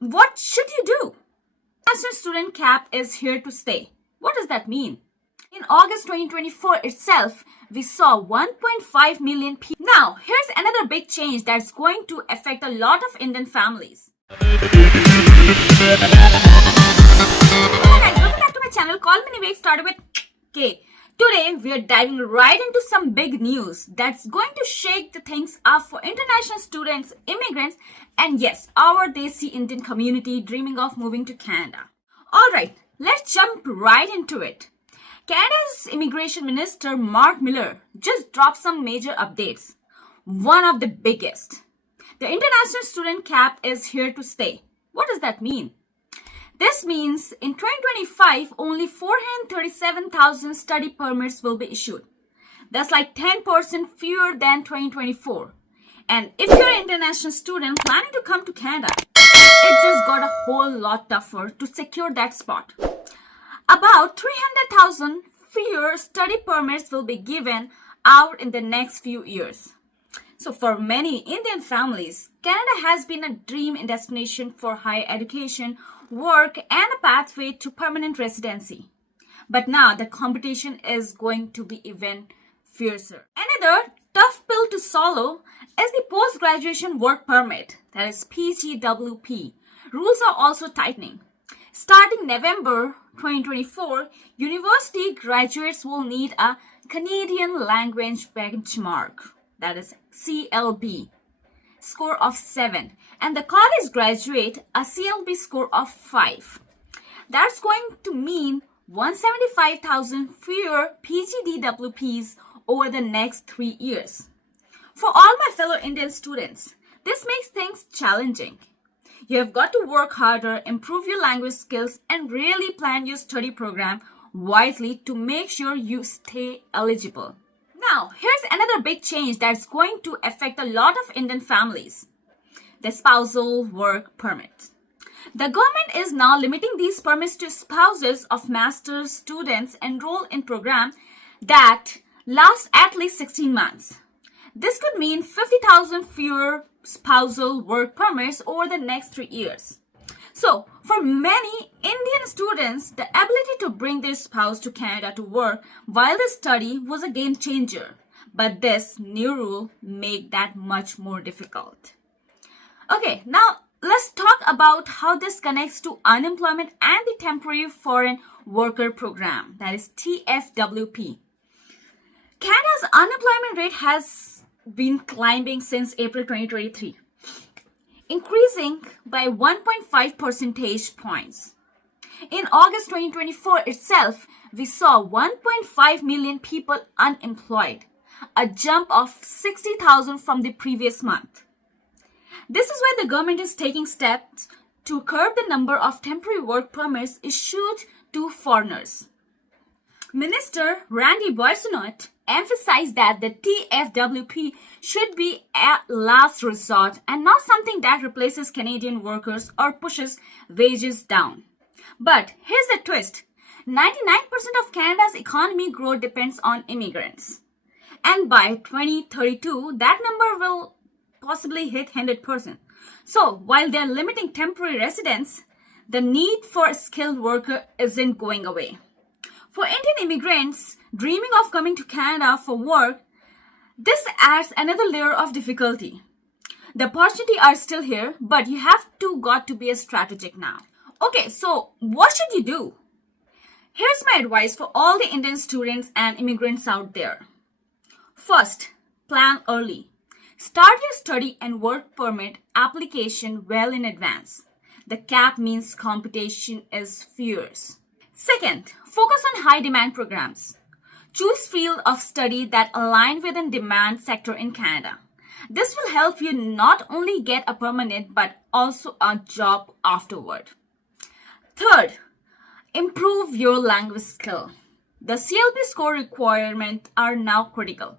What should you do? International Student Cap is here to stay. What does that mean? In August 2024 itself, we saw 1.5 million people. Now, here's another big change that's going to affect a lot of Indian families. Hey guys, welcome back to my channel. Call me Nivek, started with K. Today, we are diving right into some big news that's going to shake the things up for international students, immigrants, and yes, our Desi Indian community dreaming of moving to Canada. Alright, let's jump right into it. Canada's Immigration Minister Mark Miller just dropped some major updates. One of the biggest. The International Student Cap is here to stay. What does that mean? This means in 2025, only 437,000 study permits will be issued. That's like 10% fewer than 2024. And if you're an international student planning to come to Canada, it just got a whole lot tougher to secure that spot. About 300,000 fewer study permits will be given out in the next few years. So for many Indian families, Canada has been a dream destination for higher education, work, and a pathway to permanent residency. But now the competition is going to be even fiercer. Another tough pill to swallow is the post-graduation work permit, that is PGWP. Rules are also tightening. Starting November 2024, university graduates will need a Canadian language benchmark, that is CLB, score of 7, and the college graduate a CLB score of 5. That's going to mean 175,000 fewer PGDWPs over the next 3 years. For all my fellow Indian students, this makes things challenging. You have got to work harder, improve your language skills, and really plan your study program wisely to make sure you stay eligible. Now, here's another big change that's going to affect a lot of Indian families. The spousal work permit. The government is now limiting these permits to spouses of master's students enrolled in programs that last at least 16 months. This could mean 50,000 fewer spousal work permits over the next 3 years. So, for many Indian students, the ability to bring their spouse to Canada to work while they study was a game changer. But this new rule made that much more difficult. Okay, now let's talk about how this connects to unemployment and the Temporary Foreign Worker Program, that is TFWP. Canada's unemployment rate has been climbing since April 2023. Increasing by 1.5 percentage points. In August 2024 itself, we saw 1.5 million people unemployed, a jump of 60,000 from the previous month. This is why the government is taking steps to curb the number of temporary work permits issued to foreigners. Minister Randy Boissonnault emphasized that the TFWP should be a last resort and not something that replaces Canadian workers or pushes wages down. But here's the twist. 99% of Canada's economy growth depends on immigrants. And by 2032, that number will possibly hit 100%. So while they're limiting temporary residents, the need for a skilled worker isn't going away. For Indian immigrants dreaming of coming to Canada for work, this adds another layer of difficulty. The opportunities are still here, but you have got to be strategic now. Okay, so what should you do? Here's my advice for all the Indian students and immigrants out there. First, plan early. Start your study and work permit application well in advance. The cap means competition is fierce. Second, focus on high demand programs. Choose field of study that align with the demand sector in Canada. This will help you not only get a permanent but also a job afterward. Third, improve your language skill. The CLB score requirements are now critical.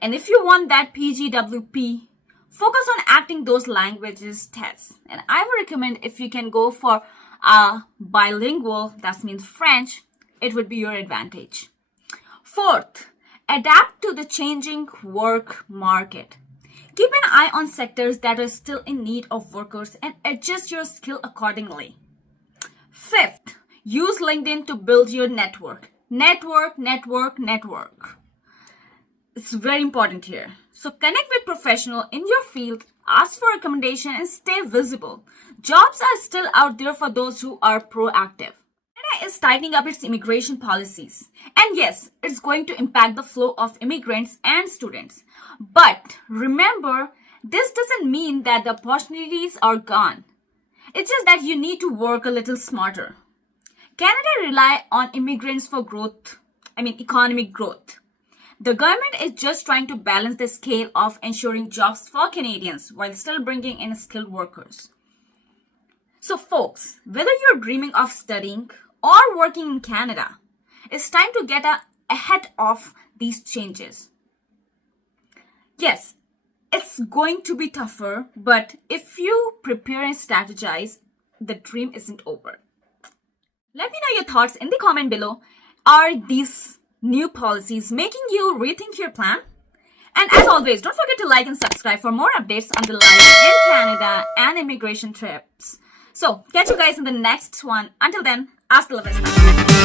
And if you want that PGWP, focus on acting those languages tests. And I would recommend if you can go for a bilingual, that means French, it would be your advantage. Fourth, adapt to the changing work market. Keep an eye on sectors that are still in need of workers and adjust your skill accordingly. Fifth, use LinkedIn to build your network. Network. It's very important here. So connect with professionals in your field, ask for recommendation, and stay visible. Jobs are still out there for those who are proactive. Canada is tightening up its immigration policies. And yes, it's going to impact the flow of immigrants and students. But remember, this doesn't mean that the opportunities are gone. It's just that you need to work a little smarter. Canada rely on immigrants for economic growth. The government is just trying to balance the scale of ensuring jobs for Canadians while still bringing in skilled workers. So folks, whether you're dreaming of studying or working in Canada, it's time to get ahead of these changes. Yes, it's going to be tougher, but if you prepare and strategize, the dream isn't over. Let me know your thoughts in the comment below. Are these new policies making you rethink your plan? And as always, don't forget to like and subscribe for more updates on the life in Canada and immigration trips. So, catch you guys in the next one. Until then, hasta la vista.